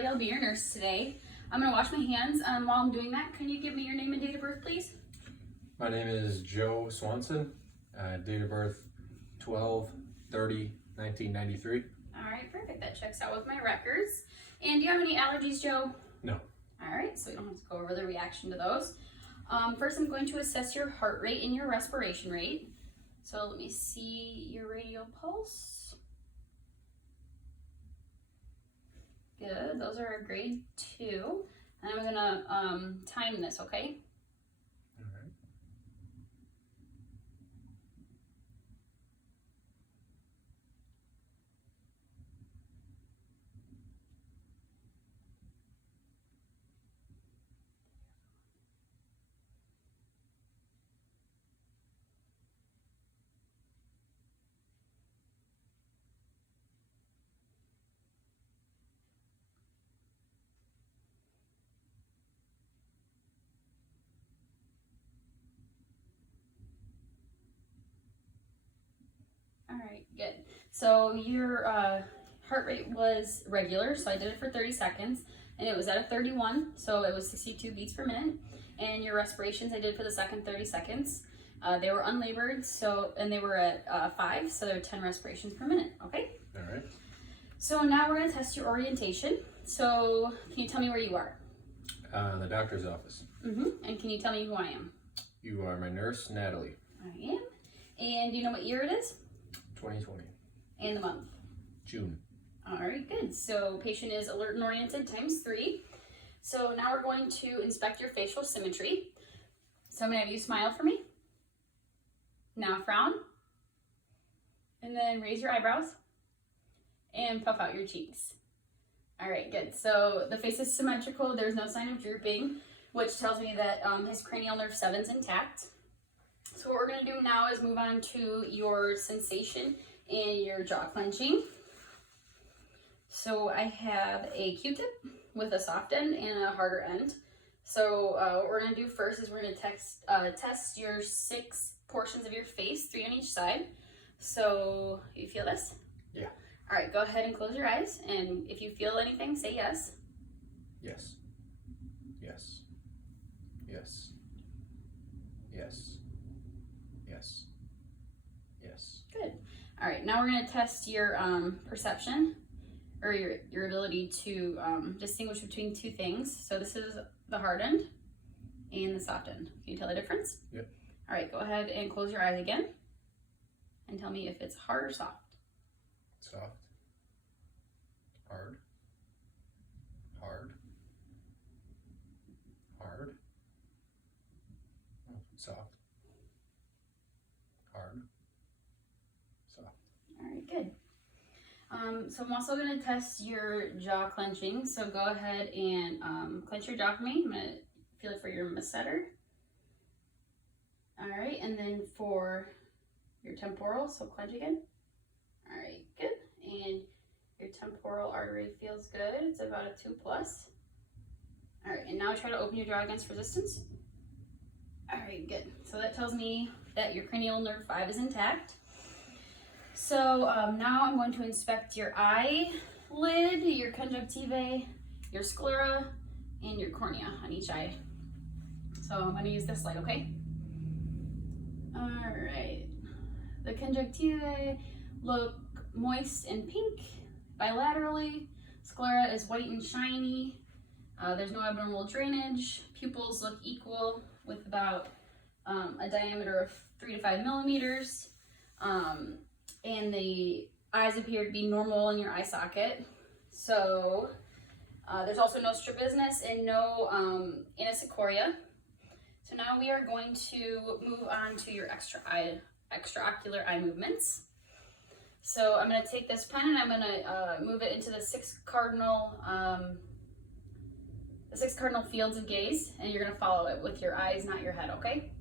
Riley. I'll be your nurse today. I'm going to wash my hands. While I'm doing that, can you give me your name and date of birth, please? My name is Joe Swanson. Date of birth 12/30/1993. All right, perfect. That checks out with my records. And do you have any allergies, Joe? No. All right, so we don't have to go over the reaction to those. First, I'm going to assess your heart rate and your respiration rate. So let me see your radial pulse. Good, those are a grade 2. And I'm gonna time this, okay? All right. All right, good. So your heart rate was regular, so I did it for 30 seconds, and it was at a 31, so it was 62 beats per minute. And your respirations I did for the second 30 seconds. They were unlabored, and they were at 5, so there were 10 respirations per minute, okay? All right. So now we're gonna test your orientation. So can you tell me where you are? The doctor's office. And can you tell me who I am? You are my nurse, Natalie. I am. And do you know what year it is? 2020. And the month? June. All right, good. So patient is alert and oriented ×3. So now we're going to inspect your facial symmetry. So I'm gonna have you smile for me. Now frown. And then raise your eyebrows. And puff out your cheeks. All right, good. So the face is symmetrical. There's no sign of drooping, which tells me that his cranial nerve 7 is intact. So what we're gonna do now is move on to your sensation and your jaw clenching. So I have a Q-tip with a soft end and a harder end. So what we're gonna do first is we're gonna test your 6 portions of your face, 3 on each side. So you feel this? Yeah. All right, go ahead and close your eyes. And if you feel anything, say yes. Yes. Yes. Yes. Yes. Yes. Yes. Good. All right, now we're gonna test your perception, or your ability to distinguish between 2 things. So this is the hard end and the soft end. Can you tell the difference? Yep. All right, go ahead and close your eyes again and tell me if it's hard or soft. Soft. Hard. Hard. Hard. Oh, soft. Hard. Soft. All right, good. So I'm also gonna test your jaw clenching. So go ahead and clench your jaw for me. I'm gonna feel it for your masseter. All right, and then for your temporal, so clench again. All right, good. And your temporal artery feels good. It's about a 2+. All right, and now try to open your jaw against resistance. All right, good. So that tells me that your cranial nerve 5 is intact. So now I'm going to inspect your eyelid, your conjunctiva, your sclera, and your cornea on each eye. So I'm going to use this light, okay? All right. The conjunctiva look moist and pink bilaterally. Sclera is white and shiny. There's no abnormal drainage. Pupils look equal with about a diameter of 3 to 5 millimeters. And the eyes appear to be normal in your eye socket. So there's also no strabismus and no anisocoria. So now we are going to move on to your extraocular eye movements. So I'm going to take this pen and I'm going to move it into the 6 cardinal fields of gaze, and you're going to follow it with your eyes, not your head, okay?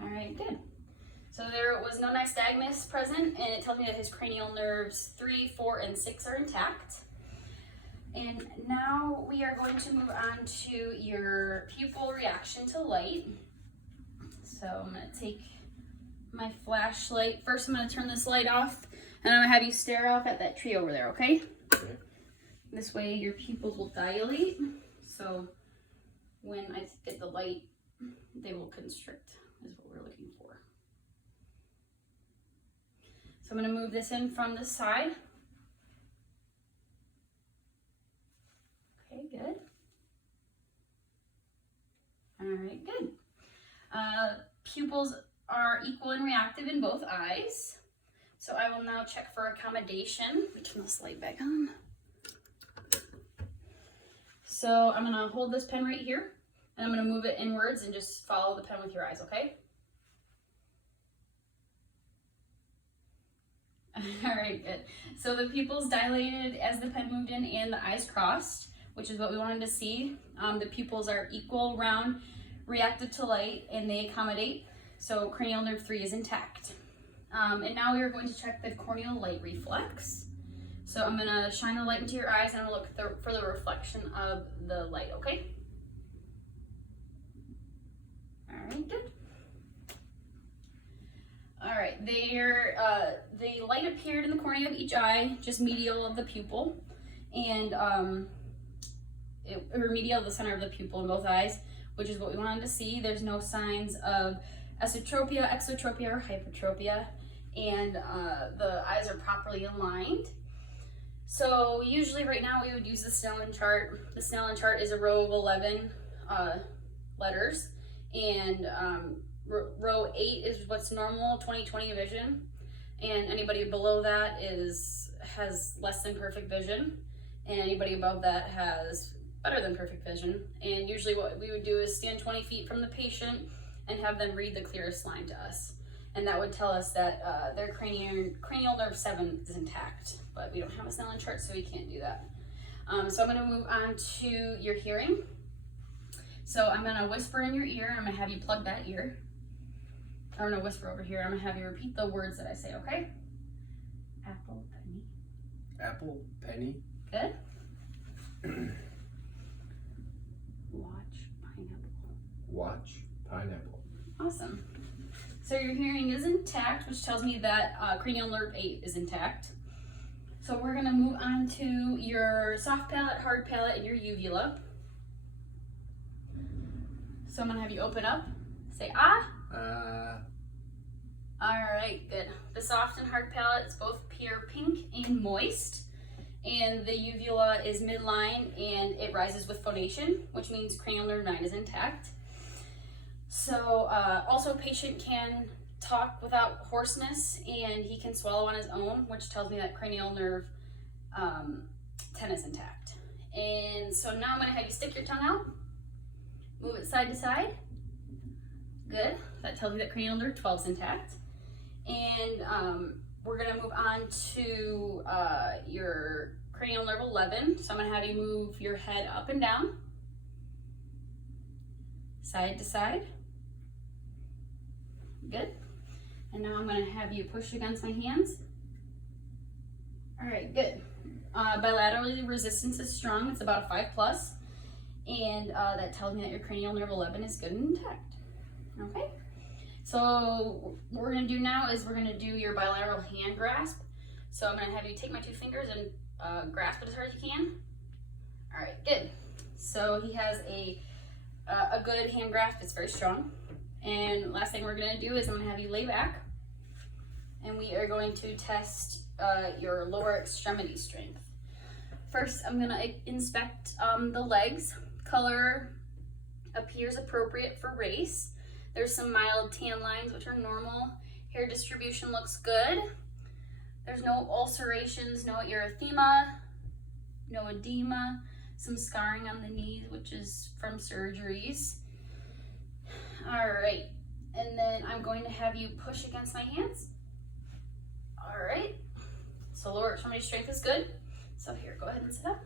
All right, good. So there was no nystagmus present, and it tells me that his cranial nerves 3, 4, and 6 are intact. And now we are going to move on to your pupil reaction to light. So I'm gonna take my flashlight. First I'm gonna turn this light off, and I'm gonna have you stare off at that tree over there, okay? Okay. This way your pupils will dilate. So when I get the light, they will constrict, is what we're looking for. So I'm gonna move this in from the side. Okay, good. All right, good. Pupils are equal and reactive in both eyes. So I will now check for accommodation. Let me turn this light back on. So I'm gonna hold this pen right here, and I'm gonna move it inwards and just follow the pen with your eyes, okay? All right, good. So the pupils dilated as the pen moved in and the eyes crossed, which is what we wanted to see. The pupils are equal, round, reactive to light, and they accommodate. So cranial nerve 3 is intact. And now we are going to check the corneal light reflex. So I'm gonna shine the light into your eyes and I'm gonna look for the reflection of the light, okay? All right, good. All right, the light appeared in the cornea of each eye, just medial of the pupil, and or medial of the center of the pupil in both eyes, which is what we wanted to see. There's no signs of esotropia, exotropia, or hypertropia, and the eyes are properly aligned. So usually right now we would use the Snellen chart. The Snellen chart is a row of 11 letters, and row 8 is what's normal 20/20 vision, and anybody below that has less than perfect vision, and anybody above that has better than perfect vision. And usually what we would do is stand 20 feet from the patient and have them read the clearest line to us, and that would tell us that their cranial nerve 7 is intact, but we don't have a Snellen chart, so we can't do that. So I'm going to move on to your hearing. So I'm going to whisper in your ear, and I'm going to have you plug that ear. I'm going to whisper over here, and I'm going to have you repeat the words that I say, okay? Apple, penny. Apple, penny. Good. Watch, pineapple. Watch, pineapple. Awesome. So your hearing is intact, which tells me that cranial nerve 8 is intact. So we're going to move on to your soft palate, hard palate, and your uvula. So I'm going to have you open up, say ah. All right, good. The soft and hard palate is both pure pink and moist, and the uvula is midline and it rises with phonation, which means cranial nerve 9 is intact. So also patient can talk without hoarseness, and he can swallow on his own, which tells me that cranial nerve 10 is intact. And so now I'm going to have you stick your tongue out, move it side to side. Good. That tells me that cranial nerve 12 is intact. And we're going to move on to your cranial nerve 11. So I'm going to have you move your head up and down, side to side. Good. And now I'm going to have you push against my hands. All right, good. Bilaterally, the resistance is strong. It's about a 5+. And that tells me that your cranial nerve 11 is good and intact. Okay. So what we're going to do now is we're going to do your bilateral hand grasp. So I'm going to have you take my 2 fingers and grasp it as hard as you can. All right, good. So he has a good hand grasp. It's very strong. And last thing we're going to do is I'm going to have you lay back, and we are going to test your lower extremity strength. First, I'm going to inspect the legs. Color appears appropriate for race. There's some mild tan lines, which are normal. Hair distribution looks good. There's no ulcerations, no erythema, no edema, some scarring on the knees, which is from surgeries. All right, and then I'm going to have you push against my hands. All right, so lower extremity strength is good. So here, go ahead and sit up.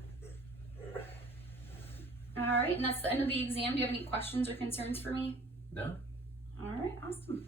All right, and that's the end of the exam. Do you have any questions or concerns for me? No. All right, awesome.